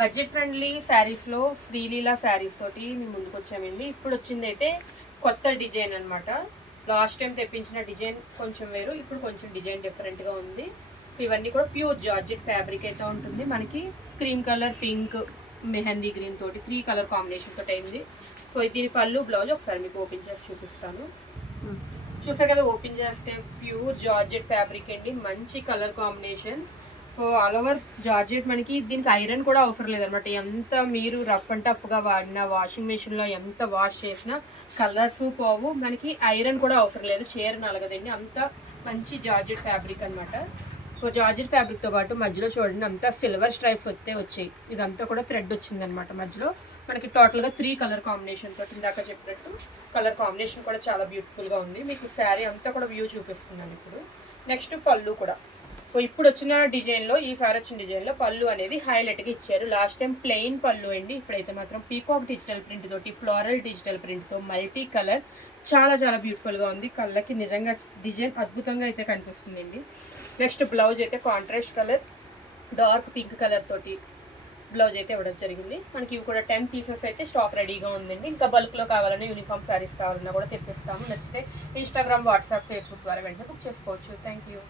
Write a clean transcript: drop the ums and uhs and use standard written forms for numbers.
Budget friendly శారీస్లో శ్రీలీల శారీస్ తోటి మేము ముందుకు వచ్చామండి. ఇప్పుడు వచ్చింది అయితే కొత్త డిజైన్ అనమాట. లాస్ట్ టైం తెప్పించిన డిజైన్ కొంచెం వేరు, ఇప్పుడు కొంచెం డిజైన్ డిఫరెంట్గా ఉంది. సో ఇవన్నీ కూడా ప్యూర్ జార్జెట్ ఫ్యాబ్రిక్ అయితే ఉంటుంది. మనకి cream colour, pink, mehndi green తోటి 3 కలర్ కాంబినేషన్ తోటి అయింది. సో దీని పళ్ళు బ్లౌజ్ ఒకసారి మీకు ఓపెన్ చేసి చూపిస్తాను. చూసారు కదా, ఓపెన్ చేస్తే ప్యూర్ జార్జెట్ ఫ్యాబ్రిక్ అండి, మంచి colour combination. So all over georgette. మనకి దీనికి ఐరన్ కూడా అవసరం లేదనమాట. ఎంత మీరు రఫ్ అండ్ టఫ్గా వాడినా, వాషింగ్ మెషిన్లో ఎంత వాష్ చేసినా కలర్స్ పోవు. మనకి ఐరన్ కూడా అవసరం లేదు, చీర నలగదండి. అంత మంచి జార్జెట్ ఫ్యాబ్రిక్ అనమాట. సో జార్జెట్ ఫ్యాబ్రిక్తో పాటు మధ్యలో చూడండి అంతా సిల్వర్ స్ట్రైప్స్ వచ్చాయి. ఇదంతా కూడా థ్రెడ్ వచ్చిందనమాట మధ్యలో. మనకి టోటల్గా 3 కలర్ కాంబినేషన్ తోటి ఇందాక చెప్పినట్టు కలర్ కాంబినేషన్ కూడా చాలా బ్యూటిఫుల్గా ఉంది. మీకు శారీ అంతా కూడా వ్యూ చూపిస్తున్నాను ఇప్పుడు. నెక్స్ట్ పళ్ళు కూడా. సో ఇప్పుడు వచ్చిన డిజైన్లో, ఈ సారీ వచ్చిన డిజైన్లో పళ్ళు అనేది హైలైట్గా ఇచ్చారు. లాస్ట్ టైం ప్లెయిన్ పళ్ళు అండి, ఇప్పుడైతే మాత్రం పీకాక్ డిజిటల్ ప్రింట్ తోటి, ఫ్లోరల్ డిజిటల్ ప్రింట్తో మల్టీ కలర్ చాలా చాలా బ్యూటిఫుల్గా ఉంది. కళ్ళకి నిజంగా డిజైన్ అద్భుతంగా అయితే కనిపిస్తుందండి. నెక్స్ట్ బ్లౌజ్ అయితే contrast colour, dark pink colour తోటి బ్లౌజ్ అయితే ఇవ్వడం జరిగింది. మనకి ఇవి కూడా 10 పీసెస్ అయితే స్టాక్ రెడీగా ఉందండి. ఇంకా బల్క్లో కావాలన్నా, యూనిఫామ్ శారీస్ కావాలన్నా కూడా తెప్పిస్తాము. నచ్చితే ఇన్స్టాగ్రామ్, వాట్సాప్, ఫేస్బుక్ ద్వారా వెంటనే బుక్ చేసుకోవచ్చు. Thank you.